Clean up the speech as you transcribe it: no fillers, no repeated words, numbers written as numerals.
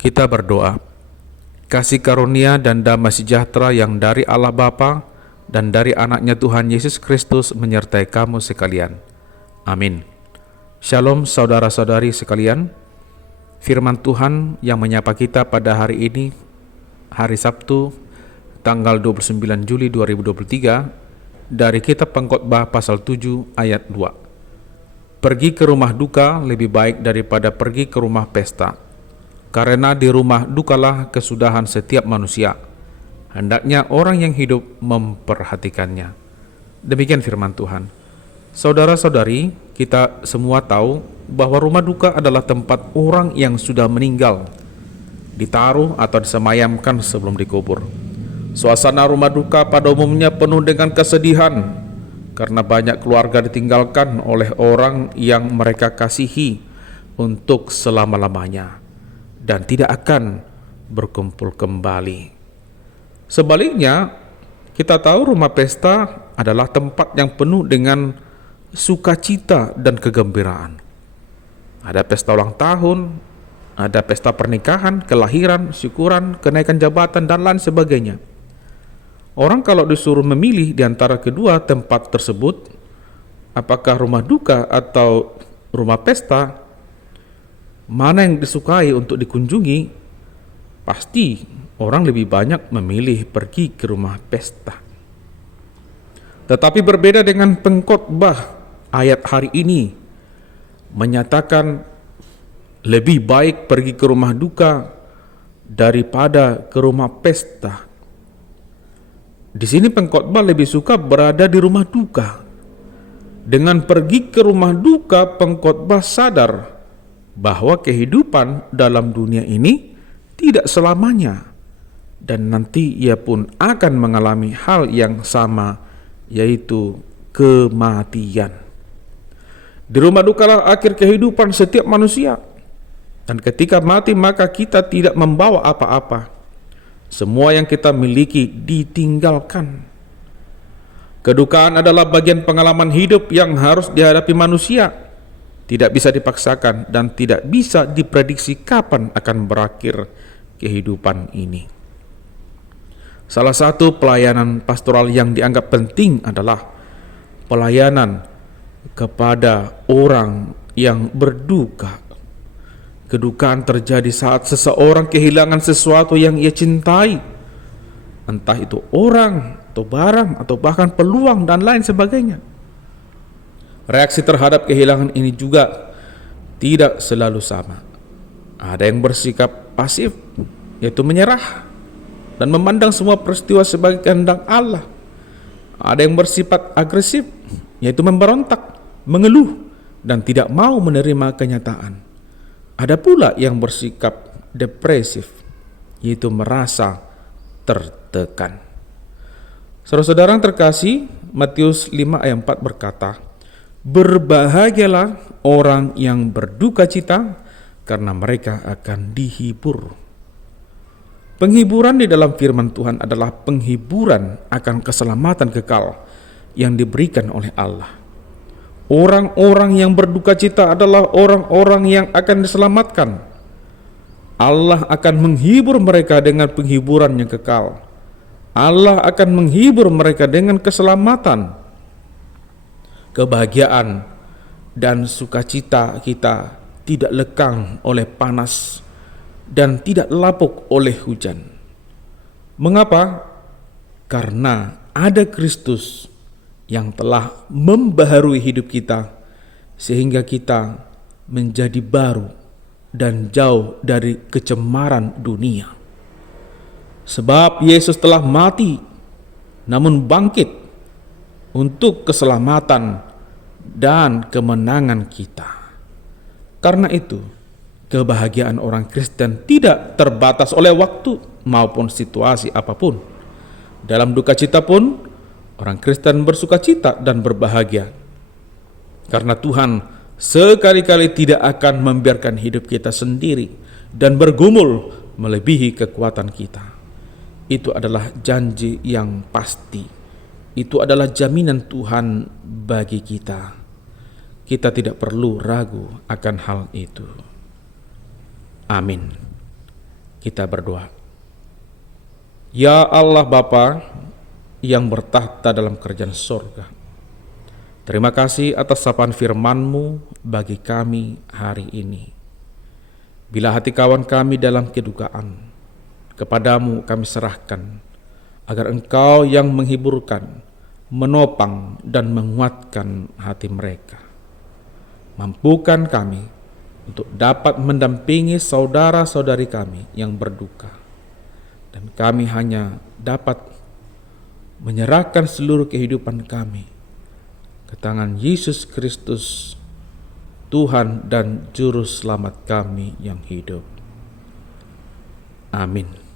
Kita berdoa. Kasih karunia dan damai sejahtera yang dari Allah Bapa dan dari anaknya Tuhan Yesus Kristus menyertai kamu sekalian. Amin. Shalom saudara-saudari sekalian. Firman Tuhan yang menyapa kita pada hari ini, hari Sabtu, tanggal 29 Juli 2023, dari kitab Pengkhotbah pasal 7 ayat 2. Pergi ke rumah duka lebih baik daripada pergi ke rumah pesta. Karena di rumah dukalah kesudahan setiap manusia. Hendaknya orang yang hidup memperhatikannya. Demikian firman Tuhan. Saudara-saudari, kita semua tahu bahwa rumah duka adalah tempat orang yang sudah meninggal ditaruh atau disemayamkan sebelum dikubur. Suasana rumah duka pada umumnya penuh dengan kesedihan karena banyak keluarga ditinggalkan oleh orang yang mereka kasihi untuk selama-lamanya dan tidak akan berkumpul kembali. Sebaliknya, kita tahu rumah pesta adalah tempat yang penuh dengan sukacita dan kegembiraan. Ada pesta ulang tahun, ada pesta pernikahan, kelahiran, syukuran, kenaikan jabatan, dan lain sebagainya. Orang kalau disuruh memilih di antara kedua tempat tersebut, apakah rumah duka atau rumah pesta, mana yang disukai untuk dikunjungi, pasti orang lebih banyak memilih pergi ke rumah pesta. Tetapi berbeda dengan pengkhotbah ayat hari ini, menyatakan lebih baik pergi ke rumah duka daripada ke rumah pesta. Di sini pengkhotbah lebih suka berada di rumah duka. Dengan pergi ke rumah duka, pengkhotbah sadar bahwa kehidupan dalam dunia ini tidak selamanya, dan nanti ia pun akan mengalami hal yang sama, yaitu kematian. Di rumah dukalah akhir kehidupan setiap manusia, dan ketika mati maka kita tidak membawa apa-apa. Semua yang kita miliki ditinggalkan. Kedukaan adalah bagian pengalaman hidup yang harus dihadapi manusia. Tidak bisa dipaksakan dan tidak bisa diprediksi kapan akan berakhir kehidupan ini. Salah satu pelayanan pastoral yang dianggap penting adalah pelayanan kepada orang yang berduka. Kedukaan terjadi saat seseorang kehilangan sesuatu yang ia cintai, entah itu orang atau barang atau bahkan peluang dan lain sebagainya. Reaksi terhadap kehilangan ini juga tidak selalu sama. Ada yang bersikap pasif, yaitu menyerah dan memandang semua peristiwa sebagai kehendak Allah. Ada yang bersifat agresif, yaitu memberontak, mengeluh, dan tidak mau menerima kenyataan. Ada pula yang bersikap depresif, yaitu merasa tertekan. Saudara-saudara yang terkasih, Matius 5 ayat 4 berkata, "Berbahagialah orang yang berduka cita, karena mereka akan dihibur." Penghiburan di dalam firman Tuhan adalah penghiburan akan keselamatan kekal yang diberikan oleh Allah. Orang-orang yang berduka cita adalah orang-orang yang akan diselamatkan. Allah akan menghibur mereka dengan penghiburan yang kekal. Allah akan menghibur mereka dengan keselamatan, kebahagiaan, dan sukacita kita tidak lekang oleh panas dan tidak lapuk oleh hujan. Mengapa? Karena ada Kristus yang telah membaharui hidup kita sehingga kita menjadi baru dan jauh dari kecemaran dunia. Sebab Yesus telah mati namun bangkit untuk keselamatan dan kemenangan kita. Karena itu, kebahagiaan orang Kristen tidak terbatas oleh waktu maupun situasi apapun. Dalam duka cita pun, orang Kristen bersuka cita dan berbahagia. Karena Tuhan sekali-kali tidak akan membiarkan hidup kita sendiri dan bergumul melebihi kekuatan kita. Itu adalah janji yang pasti. Itu adalah jaminan Tuhan bagi kita. Kita tidak perlu ragu akan hal itu. Amin. Kita berdoa. Ya Allah Bapa yang bertahta dalam kerajaan surga, terima kasih atas sapaan firman-Mu bagi kami hari ini. Bila hati kawan kami dalam kedukaan, kepadamu kami serahkan, agar Engkau yang menghiburkan, menopang dan menguatkan hati mereka. Mampukan kami untuk dapat mendampingi saudara-saudari kami yang berduka, dan kami hanya dapat menyerahkan seluruh kehidupan kami ke tangan Yesus Kristus, Tuhan dan Juru Selamat kami yang hidup. Amin.